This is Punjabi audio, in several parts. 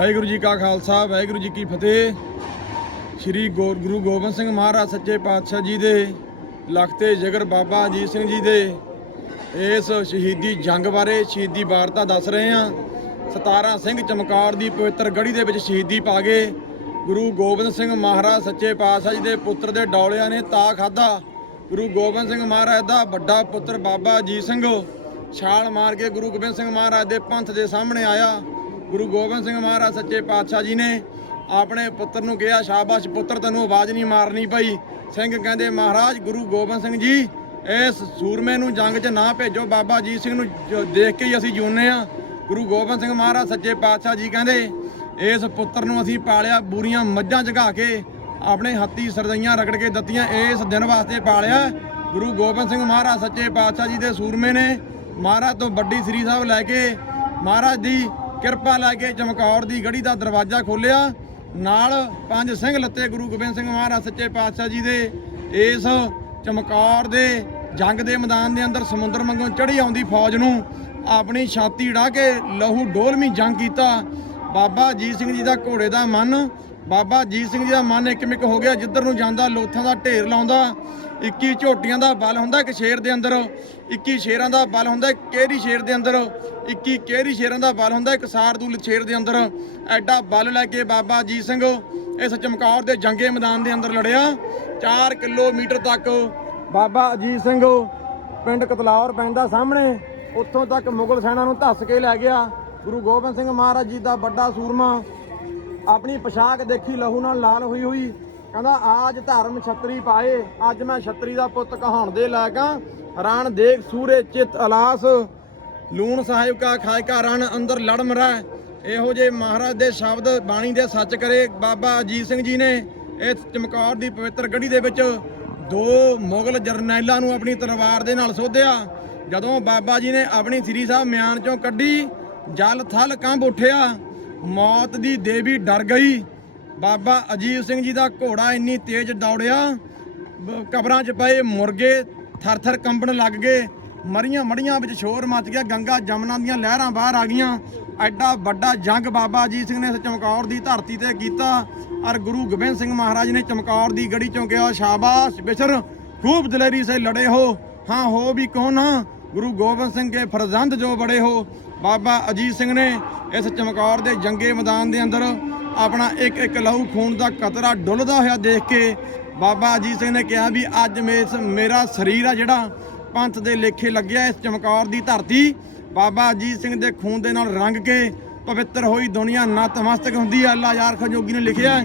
ਵਾਹਿਗੁਰੂ ਜੀ ਕਾ ਖਾਲਸਾ, ਵਾਹਿਗੁਰੂ ਜੀ ਕੀ ਫਤਿਹ। ਸ੍ਰੀ ਗੋ- ਗੁਰੂ ਗੋਬਿੰਦ ਸਿੰਘ ਮਹਾਰਾਜ ਸੱਚੇ ਪਾਤਸ਼ਾਹ ਜੀ ਦੇ, ਲਖਤੇ ਜਗਰ ਬਾਬਾ ਅਜੀਤ ਸਿੰਘ ਜੀ ਦੇ। ਇਸ ਸ਼ਹੀਦੀ ਜੰਗ ਬਾਰੇ ਸ਼ਹੀਦੀ ਵਾਰਤਾ ਦੱਸ ਰਹੇ ਹਾਂ। 17 ਸਿੰਘ ਚਮਕੌਰ ਦੀ ਪਵਿੱਤਰ ਗੜੀ ਦੇ ਵਿੱਚ ਸ਼ਹੀਦੀ ਪਾ ਗਏ ਗੁਰੂ ਗੋਬਿੰਦ ਸਿੰਘ ਮਹਾਰਾਜ ਸੱਚੇ ਪਾਤਸ਼ਾਹ ਜੀ ਦੇ ਪੁੱਤਰ ਦੇ ਡੌਲਿਆਂ ਨੇ ਤਾ ਖਾਦਾ ਗੁਰੂ ਗੋਬਿੰਦ ਸਿੰਘ ਮਹਾਰਾਜ ਦਾ ਵੱਡਾ ਪੁੱਤਰ ਬਾਬਾ ਅਜੀਤ ਸਿੰਘ। ਛਾਲ ਮਾਰ ਕੇ ਗੁਰੂ ਗੋਬਿੰਦ ਸਿੰਘ ਮਹਾਰਾਜ ਦੇ ਪੰਥ ਦੇ ਸਾਹਮਣੇ ਆਇਆ। ਗੁਰੂ ਗੋਬਿੰਦ ਸਿੰਘ ਮਹਾਰਾਜ ਸੱਚੇ ਪਾਤਸ਼ਾਹ ਜੀ ਨੇ ਆਪਣੇ ਪੁੱਤਰ ਨੂੰ ਕਿਹਾ, ਸ਼ਾਬਾਸ਼ ਪੁੱਤਰ, ਤੈਨੂੰ ਆਵਾਜ਼ ਨਹੀਂ ਮਾਰਨੀ ਪਈ। ਸਿੰਘ ਕਹਿੰਦੇ, ਮਹਾਰਾਜ, ਗੁਰੂ ਗੋਬਿੰਦ ਸਿੰਘ ਜੀ, ਇਸ ਸੂਰਮੇ ਨੂੰ ਜੰਗ 'ਚ ਨਾ ਭੇਜੋ। ਬਾਬਾ ਅਜੀਤ ਸਿੰਘ ਨੂੰ ਜੋ ਦੇਖ ਕੇ ਹੀ ਅਸੀਂ ਜੂਨੇ ਆ ਗੁਰੂ ਗੋਬਿੰਦ ਸਿੰਘ ਮਹਾਰਾਜ ਸੱਚੇ ਪਾਤਸ਼ਾਹ ਜੀ ਕਹਿੰਦੇ, ਇਸ ਪੁੱਤਰ ਨੂੰ ਅਸੀਂ ਪਾਲਿਆ, ਬੂਰੀਆਂ ਮੱਝਾਂ ਜਗਾ ਕੇ ਆਪਣੇ ਹੱਥੀ ਸਰਦਈਆਂ ਰਗੜ ਕੇ ਦਿੱਤੀਆਂ, ਇਸ ਦਿਨ ਵਾਸਤੇ ਪਾਲਿਆ। ਗੁਰੂ ਗੋਬਿੰਦ ਸਿੰਘ ਮਹਾਰਾਜ ਸੱਚੇ ਪਾਤਸ਼ਾਹ ਜੀ ਦੇ ਸੂਰਮੇ ਨੇ ਮਹਾਰਾਜ ਤੋਂ ਵੱਡੀ ਸ੍ਰੀ ਸਾਹਿਬ ਲੈ ਕੇ ਮਹਾਰਾਜ ਦੀ ਕਿਰਪਾ ਲੈ ਕੇ ਚਮਕੌਰ ਦੀ ਗੜੀ ਦਾ ਦਰਵਾਜ਼ਾ ਖੋਲਿਆ ਨਾਲ ਪੰਜ ਸਿੰਘ ਲੱਤੇ ਗੁਰੂ ਗੋਬਿੰਦ ਸਿੰਘ ਮਹਾਰਾਜ ਸੱਚੇ ਪਾਤਸ਼ਾਹ ਜੀ ਦੇ ਇਸ ਚਮਕੌਰ ਦੇ ਜੰਗ ਦੇ ਮੈਦਾਨ ਦੇ ਅੰਦਰ ਸਮੁੰਦਰ ਮੰਗੋਂ ਚੜ੍ਹੀ ਆਉਂਦੀ ਫੌਜ ਨੂੰ ਆਪਣੀ ਛਾਤੀ ਢਾ ਕੇ ਲਹੂ ਡੋਲਵੀਂ ਜੰਗ ਕੀਤਾ। ਬਾਬਾ ਅਜੀਤ ਸਿੰਘ ਜੀ ਦਾ ਘੋੜੇ ਦਾ ਮਨ, ਬਾਬਾ ਅਜੀਤ ਸਿੰਘ ਜੀ ਦਾ ਮਨ ਇੱਕਮਿਕ ਹੋ ਗਿਆ। ਜਿੱਧਰ ਨੂੰ ਜਾਂਦਾ, ਲੋਥਾਂ ਦਾ ਢੇਰ ਲਾਉਂਦਾ। 21 ਝੋਟੀਆਂ ਦਾ ਬਲ ਹੁੰਦਾ ਇੱਕ ਸ਼ੇਰ ਦੇ ਅੰਦਰ 21 ਸ਼ੇਰਾਂ ਦਾ ਬਲ ਹੁੰਦਾ ਇੱਕ ਕਿਹੜੀ ਸ਼ੇਰ ਦੇ ਅੰਦਰ 21 ਕਿਹੜੀ ਸ਼ੇਰਾਂ ਦਾ ਬਲ ਹੁੰਦਾ ਇੱਕ ਸਾਰਦੂਲ ਸ਼ੇਰ ਦੇ ਅੰਦਰ। ਐਡਾ ਬਲ ਲੈ ਕੇ ਬਾਬਾ ਅਜੀਤ ਸਿੰਘ ਇਸ ਚਮਕੌਰ ਦੇ ਜੰਗੇ ਮੈਦਾਨ ਦੇ ਅੰਦਰ ਲੜਿਆ। 4 ਕਿਲੋਮੀਟਰ ਤੱਕ ਬਾਬਾ ਅਜੀਤ ਸਿੰਘ ਪਿੰਡ ਕਤਲੌਰ ਪੈਂਦਾ ਸਾਹਮਣੇ। ਉੱਥੋਂ ਤੱਕ ਮੁਗਲ ਸੈਨਾ ਨੂੰ ਧੱਸ ਕੇ ਲੈ ਗਿਆ। ਗੁਰੂ ਗੋਬਿੰਦ ਸਿੰਘ ਮਹਾਰਾਜ ਜੀ ਦਾ ਵੱਡਾ ਸੂਰਮਾ। ਆਪਣੀ ਪੋਸ਼ਾਕ ਦੇਖੀ ਲਹੂ ਨਾਲ ਲਾਲ ਹੋਈ ਹੋਈ। ਕਹਿੰਦਾ, ਆਜ ਧਰਮ ਛਤਰੀ ਪਾਏ, ਅੱਜ ਮੈਂ ਛਤਰੀ ਦਾ ਪੁੱਤ ਕਹਾਉਣ ਦੇ ਲਾਗਾ ਰਾਣ ਦੇਖ ਸੂਰੇ ਚਿਤ ਅਲਾਸ। ਲੂਣ ਸਾਹਿਬ ਕਾ ਖਾਇ ਰਣ ਅੰਦਰ ਲੜ ਮਰਾ ਇਹੋ ਜੇ ਮਹਾਰਾਜ ਦੇ ਸ਼ਬਦ ਬਾਣੀ ਦੇ ਸੱਚ ਕਰੇ ਬਾਬਾ ਅਜੀਤ ਸਿੰਘ ਜੀ ਨੇ। ਇਸ ਚਮਕੌਰ ਦੀ ਪਵਿੱਤਰ ਗੜੀ ਦੇ ਵਿੱਚ ਦੋ ਮੁਗਲ ਜਰਨੈਲਾਂ ਨੂੰ ਆਪਣੀ ਤਲਵਾਰ ਦੇ ਨਾਲ ਸੋਧਿਆ। ਜਦੋਂ ਬਾਬਾ ਜੀ ਨੇ ਆਪਣੀ ਸ੍ਰੀ ਸਾਹਿਬ ਮਿਆਨ ਚੋਂ ਕੱਢੀ, ਜਲ ਥਲ ਕੰਬ ਉੱਠਿਆ, ਮੌਤ ਦੀ ਦੇਵੀ ਡਰ ਗਈ। ਬਾਬਾ ਅਜੀਤ ਸਿੰਘ ਜੀ ਦਾ ਘੋੜਾ ਇੰਨੀ ਤੇਜ਼ ਦੌੜਿਆ, ਬ- ਕਬਰਾਂ 'ਚ ਪਏ ਮੁਰਗੇ ਥਰ-ਥਰ ਕੰਬਣ ਲੱਗ ਗਏ, ਮਰੀਆਂ ਮੜੀਆਂ ਵਿੱਚ ਸ਼ੋਰ ਮਚ ਗਿਆ, ਗੰਗਾ ਜਮਨਾ ਦੀਆਂ ਲਹਿਰਾਂ ਬਾਹਰ ਆ ਗਈਆਂ। ਐਡਾ ਵੱਡਾ ਜੰਗ ਬਾਬਾ ਅਜੀਤ ਸਿੰਘ ਨੇ ਇਸ ਚਮਕੌਰ ਦੀ ਧਰਤੀ ਤੇ ਕੀਤਾ ਔਰ ਗੁਰੂ ਗੋਬਿੰਦ ਸਿੰਘ ਮਹਾਰਾਜ ਨੇ ਚਮਕੌਰ ਦੀ ਗੜੀ ਚੋਂ ਕਿਹਾ, ਸ਼ਾਬਾਸ਼ ਬਿਸ਼ਰ, ਖੂਬ ਦਲੇਰੀ ਸੇ ਲੜੇ ਹੋ। ਹਾਂ, ਹੋ ਵੀ ਕੌਣ ਹਾਂ? ਗੁਰੂ ਗੋਬਿੰਦ ਸਿੰਘ ਦੇ ਫਰਜ਼ੰਦ ਜੋ ਬੜੇ ਹੋ। ਬਾਬਾ ਅਜੀਤ ਸਿੰਘ ਨੇ ਇਸ ਚਮਕੌਰ ਦੇ ਜੰਗੇ ਮੈਦਾਨ ਦੇ ਅੰਦਰ ਆਪਣਾ ਇੱਕ ਇੱਕ ਲਹੂ ਖੂਨ ਦਾ ਕਤਰਾ ਡੁੱਲਦਾ ਹੋਇਆ ਦੇਖ ਕੇ ਬਾਬਾ ਅਜੀਤ ਸਿੰਘ ਨੇ ਕਿਹਾ ਵੀ ਅੱਜ ਮੇਸ ਮੇਰਾ ਸਰੀਰ ਆ ਜਿਹੜਾ ਪੰਥ ਦੇ ਲੇਖੇ ਲੱਗਿਆ ਇਸ ਚਮਕੌਰ ਦੀ ਧਰਤੀ। ਬਾਬਾ ਅਜੀਤ ਸਿੰਘ ਦੇ ਖੂਨ ਦੇ ਨਾਲ ਰੰਗ ਕੇ ਪਵਿੱਤਰ ਹੋਈ ਦੁਨੀਆ ਨਤਮਸਤਕ ਹੁੰਦੀ ਹੈ ਅੱਲਾ ਯਾਰ ਖਜੋਗੀ ਨੇ ਲਿਖਿਆ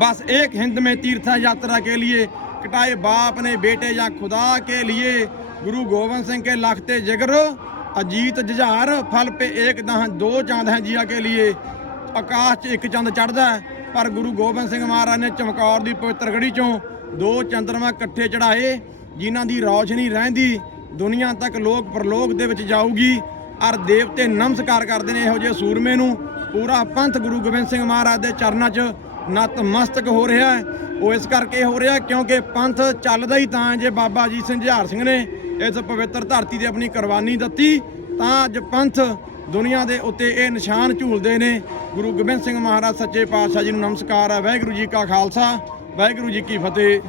ਬਸ ਇੱਕ ਹਿੰਦ ਮੇ ਤੀਰਥਾ ਯਾਤਰਾ ਕੇ ਲਈ ਕਟਾਏ ਬਾਪ ਨੇ ਬੇਟੇ ਜਾਂ ਖੁਦਾ ਕੇ ਲਈ ਗੁਰੂ ਗੋਬਿੰਦ ਸਿੰਘ ਕੇ ਲਖਤੇ ਜਿਗਰ, ਅਜੀਤ ਜਝਾਰ, ਫਲ ਪੇ ਏਕ ਦਹਾਂ, ਦੋ ਚਾਂਦ ਹੈ ਜੀਆ ਕੇ ਲਈ ਆਕਾਸ਼ 'ਚ ਇੱਕ ਚੰਦ ਚੜਦਾ ਪਰ ਗੁਰੂ ਗੋਬਿੰਦ ਸਿੰਘ ਮਹਾਰਾਜ ਨੇ ਚਮਕੌਰ ਦੀ ਪਵਿੱਤਰ ਗੜੀ 'ਚੋਂ ਦੋ ਚੰਦਰਮਾ ਇਕੱਠੇ ਚੜਾਏ ਜਿਨ੍ਹਾਂ ਦੀ ਰੌਸ਼ਨੀ ਰਹਿੰਦੀ, ਦੁਨੀਆ ਤੱਕ ਲੋਕ ਪ੍ਰਲੋਕ ਦੇ ਵਿੱਚ ਜਾਊਗੀ। ਔਰ ਦੇਵਤੇ ਨਮਸਕਾਰ ਕਰਦੇ ਨੇ ਇਹੋ ਜਿਹੇ ਸੂਰਮੇ ਨੂੰ। ਪੂਰਾ ਪੰਥ ਗੁਰੂ ਗੋਬਿੰਦ ਸਿੰਘ ਮਹਾਰਾਜ ਦੇ ਚਰਨਾਂ 'ਚ ਨਤਮਸਤਕ ਹੋ ਰਿਹਾ ਹੈ। ਉਹ ਇਸ ਕਰਕੇ ਹੋ ਰਿਹਾ ਕਿਉਂਕਿ ਪੰਥ ਚੱਲਦਾ ਹੀ ਤਾਂ ਜੇ ਬਾਬਾ ਜੀ ਸਿੰਘ ਜਹਾਰ ਸਿੰਘ ਨੇ ਇਸ ਪਵਿੱਤਰ ਧਰਤੀ ਤੇ ਆਪਣੀ ਕੁਰਬਾਨੀ ਦਿੱਤੀ ਤਾਂ ਅੱਜ ਪੰਥ ਦੁਨੀਆ ਦੇ ਉੱਤੇ ਇਹ ਨਿਸ਼ਾਨ ਝੂਲਦੇ ਨੇ। ਗੁਰੂ ਗੋਬਿੰਦ ਸਿੰਘ ਮਹਾਰਾਜ ਸੱਚੇ ਪਾਤਸ਼ਾਹ ਜੀ ਨੂੰ ਨਮਸਕਾਰ ਹੈ। ਵਾਹਿਗੁਰੂ ਜੀ ਕਾ ਖਾਲਸਾ, ਵਾਹਿਗੁਰੂ ਜੀ ਕੀ ਫਤਿਹ।